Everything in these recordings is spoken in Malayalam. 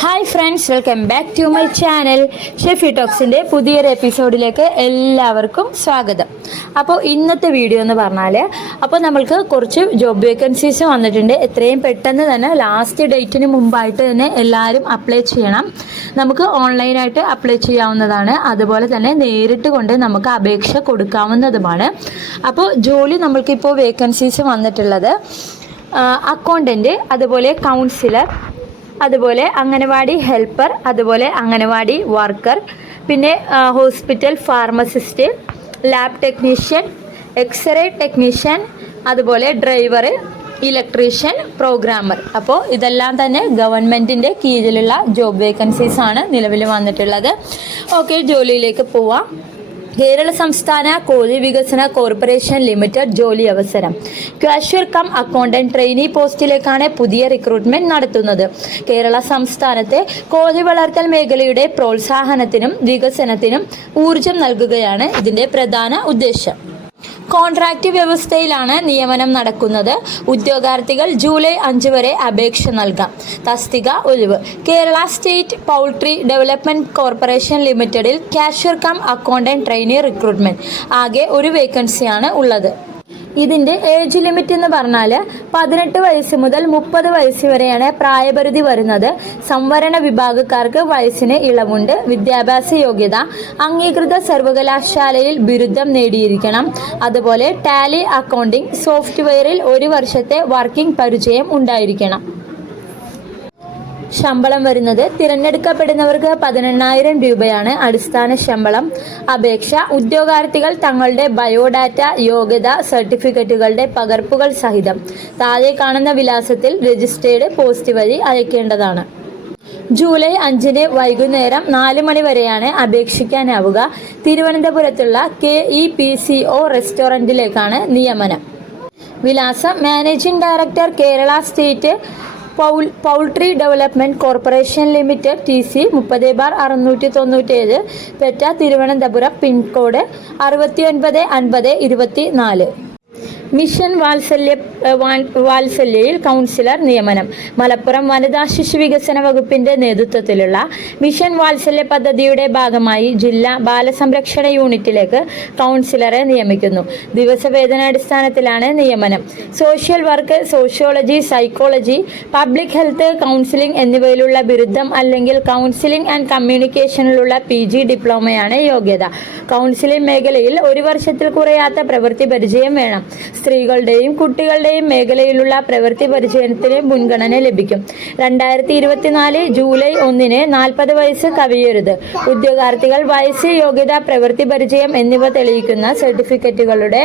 Hi friends welcome back to my channel Shefi ടോക്സിന്റെ പുതിയൊരു എപ്പിസോഡിലേക്ക് എല്ലാവർക്കും സ്വാഗതം. അപ്പോൾ ഇന്നത്തെ വീഡിയോ എന്ന് പറഞ്ഞാൽ അപ്പോൾ നമ്മൾക്ക് കുറച്ച് ജോബ് വേക്കൻസീസ് വന്നിട്ടുണ്ട്. എത്രയും പെട്ടെന്ന് തന്നെ ലാസ്റ്റ് ഡേറ്റിന് മുമ്പായിട്ട് തന്നെ എല്ലാവരും അപ്ലൈ ചെയ്യണം. നമുക്ക് ഓൺലൈനായിട്ട് അപ്ലൈ ചെയ്യാവുന്നതാണ്. അതുപോലെ തന്നെ നേരിട്ട് കൊണ്ട് നമുക്ക് അപേക്ഷ കൊടുക്കാവുന്നതുമാണ്. അപ്പോൾ ജോലി നമ്മൾക്കിപ്പോൾ വേക്കൻസീസ് വന്നിട്ടുള്ളത് അക്കൗണ്ടന്റ് അതുപോലെ കൗൺസിലർ അതുപോലെ അംഗനവാടി ഹെൽപ്പർ അതുപോലെ അംഗനവാടി വർക്കർ പിന്നെ hospital pharmacist lab technician x-ray technician അതുപോലെ ഡ്രൈവർ ഇലക്ട്രീഷ്യൻ പ്രോഗ്രാമർ. അപ്പോൾ ഇതെല്ലാം തന്നെ ഗവൺമെന്റിന്റെ കീഴിലുള്ള ജോബ് വേക്കൻസീസ് ആണ് നിലവിൽ വന്നിട്ടുള്ളത്. ഓക്കെ ജോലിയിലേക്ക് പോവാം. കേരള സംസ്ഥാന കോഴി വികസന കോർപ്പറേഷൻ ലിമിറ്റഡ് ജോലി അവസരം. കാഷ്യർ കം അക്കൗണ്ടന്റ് ട്രെയിനി പോസ്റ്റിലേക്കാണ് പുതിയ റിക്രൂട്ട്മെന്റ് നടത്തുന്നത്. കേരള സംസ്ഥാനത്തെ കോഴി വളർത്തൽ മേഖലയുടെ പ്രോത്സാഹനത്തിനും വികസനത്തിനും ഊർജം നൽകുകയാണ് ഇതിന്റെ പ്രധാന ഉദ്ദേശം. കോൺട്രാക്റ്റ് വ്യവസ്ഥയിലാണ് നിയമനം നടക്കുന്നത്. ഉദ്യോഗാർത്ഥികൾ ജൂലൈ അഞ്ച് വരെ അപേക്ഷ നൽകാം. തസ്തിക ഒഴിവ്. Kerala state poultry development corporation ലിമിറ്റഡിൽ cashier cum accountant trainee recruitment. ആകെ ഒരു വേക്കൻസിയാണ് ഉള്ളത്. ഇതിന്റെ ഏജ് ലിമിറ്റ് എന്ന് പറഞ്ഞാൽ പതിനെട്ട് വയസ്സ് മുതൽ മുപ്പത് വയസ്സ് വരെയാണ് പ്രായപരിധി വരുന്നത്. സംവരണ വിഭാഗക്കാർക്ക് വയസ്സിന് ഇളവുണ്ട്. വിദ്യാഭ്യാസ യോഗ്യത അംഗീകൃത സർവകലാശാലയിൽ ബിരുദം നേടിയിരിക്കണം. അതുപോലെ ടാലി അക്കൗണ്ടിംഗ് സോഫ്റ്റ്വെയറിൽ ഒരു വർഷത്തെ വർക്കിംഗ് പരിചയം ഉണ്ടായിരിക്കണം. ശമ്പളം വരുന്നത് തിരഞ്ഞെടുക്കപ്പെടുന്നവർക്ക് പതിനെണ്ണായിരം രൂപയാണ് അടിസ്ഥാന ശമ്പളം. അപേക്ഷ ഉദ്യോഗാർത്ഥികൾ തങ്ങളുടെ ബയോഡാറ്റ യോഗ്യത സർട്ടിഫിക്കറ്റുകളുടെ പകർപ്പുകൾ സഹിതം. താഴെ കാണുന്ന വിലാസത്തിൽ രജിസ്റ്റേർഡ് പോസ്റ്റ് വഴി അയക്കേണ്ടതാണ്. ജൂലൈ അഞ്ചിന് വൈകുന്നേരം നാല് മണി വരെയാണ് അപേക്ഷിക്കാനാവുക. തിരുവനന്തപുരത്തുള്ള K E P C O റെസ്റ്റോറന്റിലേക്കാണ് നിയമനം. വിലാസം managing director Kerala state poultry development corporation limited T C മുപ്പത് ബാർ അറുന്നൂറ്റി തൊണ്ണൂറ്റേഴ് പെറ്റ തിരുവനന്തപുരം പിൻകോഡ് അറുപത്തി ഒൻപത് അൻപത് ഇരുപത്തി നാല് മിഷൻ വാത്സല്യ വാത്സല്യയിൽ കൗൺസിലർ നിയമനം. മലപ്പുറം വനിതാ ശിശു വികസന വകുപ്പിന്റെ നേതൃത്വത്തിലുള്ള മിഷൻ വാത്സല്യ പദ്ധതിയുടെ ഭാഗമായി ജില്ലാ ബാലസംരക്ഷണ യൂണിറ്റിലേക്ക് കൗൺസിലറെ നിയമിക്കുന്നു. ദിവസവേതനാടിസ്ഥാനത്തിലാണ് നിയമനം. Social work sociology psychology public health counselling എന്നിവയിലുള്ള ബിരുദം അല്ലെങ്കിൽ കൗൺസിലിംഗ് ആൻഡ് കമ്മ്യൂണിക്കേഷനിലുള്ള പി ജി ഡിപ്ലോമയാണ് യോഗ്യത. കൗൺസിലിംഗ് മേഖലയിൽ ഒരു വർഷത്തിൽ കുറയാത്ത പ്രവൃത്തി പരിചയം വേണം. സ്ത്രീകളുടെയും കുട്ടികളുടെയും മേഖലയിലുള്ള പ്രവൃത്തി പരിചയത്തിന് മുൻഗണന ലഭിക്കും. രണ്ടായിരത്തി ഇരുപത്തിനാല് ജൂലൈ ഒന്നിന് നാൽപ്പത് വയസ്സ് കവിയരുത്. ഉദ്യോഗാർത്ഥികൾ വയസ്സ് യോഗ്യത പ്രവൃത്തി പരിചയം എന്നിവ തെളിയിക്കുന്ന സർട്ടിഫിക്കറ്റുകളുടെ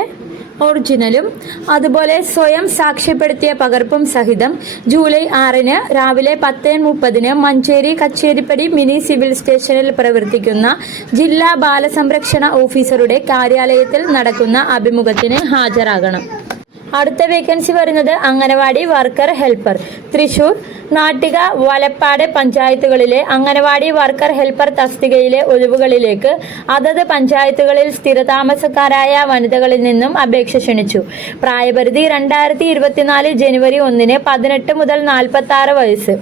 ഒറിജിനലും അതുപോലെ സ്വയം സാക്ഷ്യപ്പെടുത്തിയ പകർപ്പും സഹിതം ജൂലൈ ആറിന് രാവിലെ പത്ത് മുപ്പതിന് മഞ്ചേരി കച്ചേരിപ്പടി മിനി സിവിൽ സ്റ്റേഷനിൽ പ്രവർത്തിക്കുന്ന ജില്ലാ ബാലസംരക്ഷണ ഓഫീസറുടെ കാര്യാലയത്തിൽ നടക്കുന്ന അഭിമുഖത്തിന് ഹാജരാകണം. അടുത്ത വേക്കൻസി വരുന്നത് അംഗനവാടി വർക്കർ ഹെൽപ്പർ തൃശൂർ നാട്ടിക വലപ്പാട് പഞ്ചായത്തുകളിലെ അംഗനവാടി വർക്കർ ഹെൽപ്പർ തസ്തികയിലെ ഒഴിവുകളിലേക്ക് അതത് പഞ്ചായത്തുകളിൽ സ്ഥിരതാമസക്കാരായ വനിതകളിൽ നിന്നും അപേക്ഷ ക്ഷണിച്ചു. പ്രായപരിധി രണ്ടായിരത്തി ഇരുപത്തിനാല് ജനുവരി ഒന്നിന് പതിനെട്ട് മുതൽ നാൽപ്പത്തി വയസ്സ്.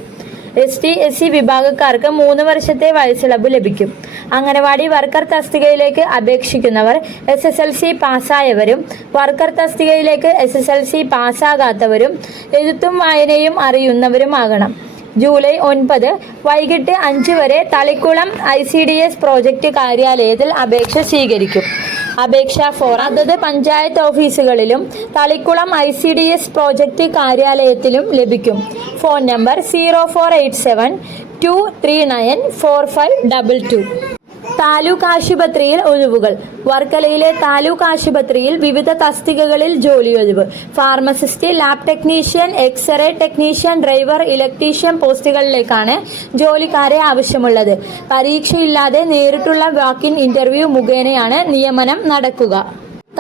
എസ് ടി എസ് സി വിഭാഗക്കാർക്ക് മൂന്ന് വർഷത്തെ വയസ്സിളവ് ലഭിക്കും. അംഗനവാടി വർക്കർ തസ്തികയിലേക്ക് അപേക്ഷിക്കുന്നവർ എസ് എസ് എൽ സി പാസ്സായവരും വർക്കർ തസ്തികയിലേക്ക് എസ് എസ് എൽ സി പാസ്സാകാത്തവരും എഴുത്തും വായനയും അറിയുന്നവരുമാകണം. ജൂലൈ ഒൻപത് വൈകിട്ട് അഞ്ച് വരെ Thalikulam I C D S project കാര്യാലയത്തിൽ അപേക്ഷ സ്വീകരിക്കും. അപേക്ഷാ ഫോർ അതത് പഞ്ചായത്ത് ഓഫീസുകളിലും Thalikulam I C D S project കാര്യാലയത്തിലും ലഭിക്കും. Phone number zero four eight seven two three nine four five double two. Taluk ആശുപത്രിയിൽ ഒഴിവുകൾ. വർക്കലയിലെ താലൂക്ക് ആശുപത്രിയിൽ വിവിധ തസ്തികകളിൽ ജോലി ഒഴിവ് pharmacist lab technician x-ray technician driver electrician പോസ്റ്റുകളിലേക്കാണ് ജോലിക്കാരെ ആവശ്യമുള്ളത്. പരീക്ഷയില്ലാതെ നേരിട്ടുള്ള വാക്കിൻ ഇന്റർവ്യൂ മുഖേനയാണ് നിയമനം നടക്കുക.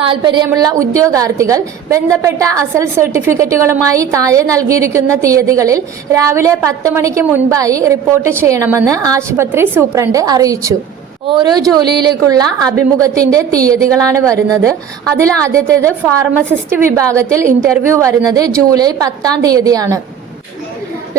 താൽപ്പര്യമുള്ള ഉദ്യോഗാർത്ഥികൾ ബന്ധപ്പെട്ട അസൽ സർട്ടിഫിക്കറ്റുകളുമായി താഴെ നൽകിയിരിക്കുന്ന തീയതികളിൽ രാവിലെ പത്ത് മണിക്ക് മുൻപായി റിപ്പോർട്ട് ചെയ്യണമെന്ന് ആശുപത്രി സൂപ്രണ്ട് അറിയിച്ചു. ഓരോ ജോലിയിലേക്കുള്ള അഭിമുഖത്തിന്റെ തീയതികളാണ് വരുന്നത്. അതിൽ ആദ്യത്തേത് ഫാർമസിസ്റ്റ് വിഭാഗത്തിൽ ഇന്റർവ്യൂ വരുന്നത് ജൂലൈ പത്താം തീയതിയാണ്.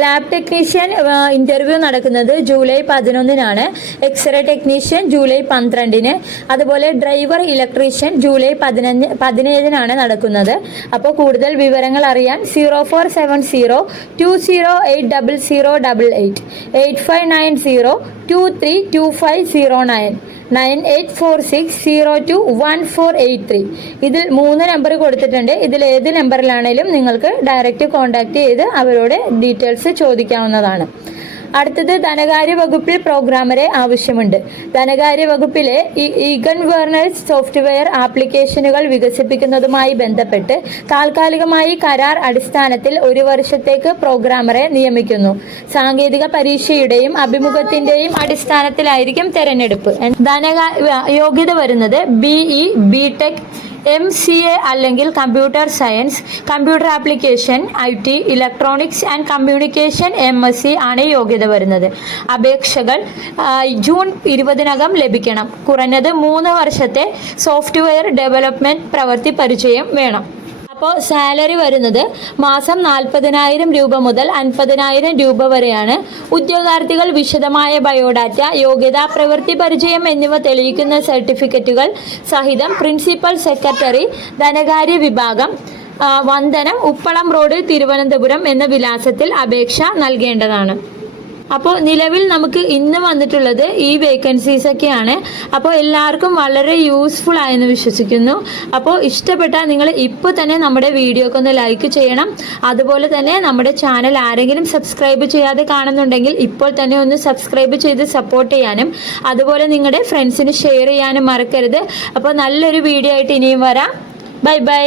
ലാബ് ടെക്നീഷ്യൻ ഇന്റർവ്യൂ നടക്കുന്നത് ജൂലൈ പതിനൊന്നിനാണ്. എക്സ്റേ ടെക്നീഷ്യൻ ജൂലൈ പന്ത്രണ്ടിന്. അതുപോലെ ഡ്രൈവർ ഇലക്ട്രീഷ്യൻ ജൂലൈ പതിനഞ്ച് പതിനേഴിനാണ് നടക്കുന്നത്. അപ്പോൾ കൂടുതൽ വിവരങ്ങൾ അറിയാൻ zero four seven zero two zero eight double zero double eight eight five nine zero two three two five zero nine nine eight four six zero two one four eight three. ഇതിൽ മൂന്ന് നമ്പർ കൊടുത്തിട്ടുണ്ട്. ഇതിൽ ഏത് നമ്പറിലാണേലും നിങ്ങൾക്ക് ഡയറക്റ്റ് കോൺടാക്ട് ചെയ്ത് അവരോട് ഡീറ്റെയിൽസ് ചോദിക്കാവുന്നതാണ്. അടുത്തത് ധനകാര്യ വകുപ്പിൽ പ്രോഗ്രാമറെ ആവശ്യമുണ്ട്. ധനകാര്യ വകുപ്പിലെ ഈഗൺ ഇ സോഫ്റ്റ്വെയർ ആപ്ലിക്കേഷനുകൾ വികസിപ്പിക്കുന്നതുമായി ബന്ധപ്പെട്ട് താൽക്കാലികമായി കരാർ അടിസ്ഥാനത്തിൽ ഒരു വർഷത്തേക്ക് പ്രോഗ്രാമറെ നിയമിക്കുന്നു. സാങ്കേതിക പരീക്ഷയുടെയും അഭിമുഖത്തിന്റെയും അടിസ്ഥാനത്തിലായിരിക്കും തെരഞ്ഞെടുപ്പ്. ധനകാ യോഗ്യത വരുന്നത് B E B tech M C A അല്ലെങ്കിൽ computer science computer application I T electronics and communication M S C ആണ് യോഗ്യത വരുന്നത്. അപേക്ഷകൾ ജൂൺ ഇരുപതിനകം ലഭിക്കണം. കുറഞ്ഞത് മൂന്ന് വർഷത്തെ സോഫ്റ്റ്വെയർ ഡെവലപ്മെന്റ് പ്രവൃത്തി പരിചയം വേണം. അപ്പോൾ സാലറി വരുന്നത് മാസം നാൽപ്പതിനായിരം രൂപ മുതൽ അൻപതിനായിരം രൂപ വരെയാണ്. ഉദ്യോഗാർത്ഥികൾ വിശദമായ ബയോഡാറ്റ യോഗ്യതാ പ്രവൃത്തി പരിചയം എന്നിവ തെളിയിക്കുന്ന സർട്ടിഫിക്കറ്റുകൾ സഹിതം പ്രിൻസിപ്പൽ സെക്രട്ടറി ധനകാര്യ വിഭാഗം വന്ദനം ഉപ്പളം റോഡ് തിരുവനന്തപുരം എന്ന വിലാസത്തിൽ അപേക്ഷ നൽകേണ്ടതാണ്. അപ്പോൾ നിലവിൽ നമുക്ക് ഇന്ന് വന്നിട്ടുള്ളത് ഈ വേക്കൻസീസ് ഒക്കെയാണ്. അപ്പോൾ എല്ലാവർക്കും വളരെ യൂസ്ഫുൾ ആയെന്ന് വിശ്വസിക്കുന്നു. അപ്പോൾ ഇഷ്ടപ്പെട്ടാൽ നിങ്ങൾ ഇപ്പോൾ തന്നെ നമ്മുടെ വീഡിയോ ഒക്കെ ഒന്ന് ലൈക്ക് ചെയ്യണം. അതുപോലെ തന്നെ നമ്മുടെ ചാനൽ ആരെങ്കിലും സബ്സ്ക്രൈബ് ചെയ്യാതെ കാണുന്നുണ്ടെങ്കിൽ ഇപ്പോൾ തന്നെ ഒന്ന് സബ്സ്ക്രൈബ് ചെയ്ത് സപ്പോർട്ട് ചെയ്യാനും അതുപോലെ നിങ്ങളുടെ ഫ്രണ്ട്സിന് ഷെയർ ചെയ്യാനും മറക്കരുത്. അപ്പോൾ നല്ലൊരു വീഡിയോ ആയിട്ട് ഇനിയും വരാം. Bye bye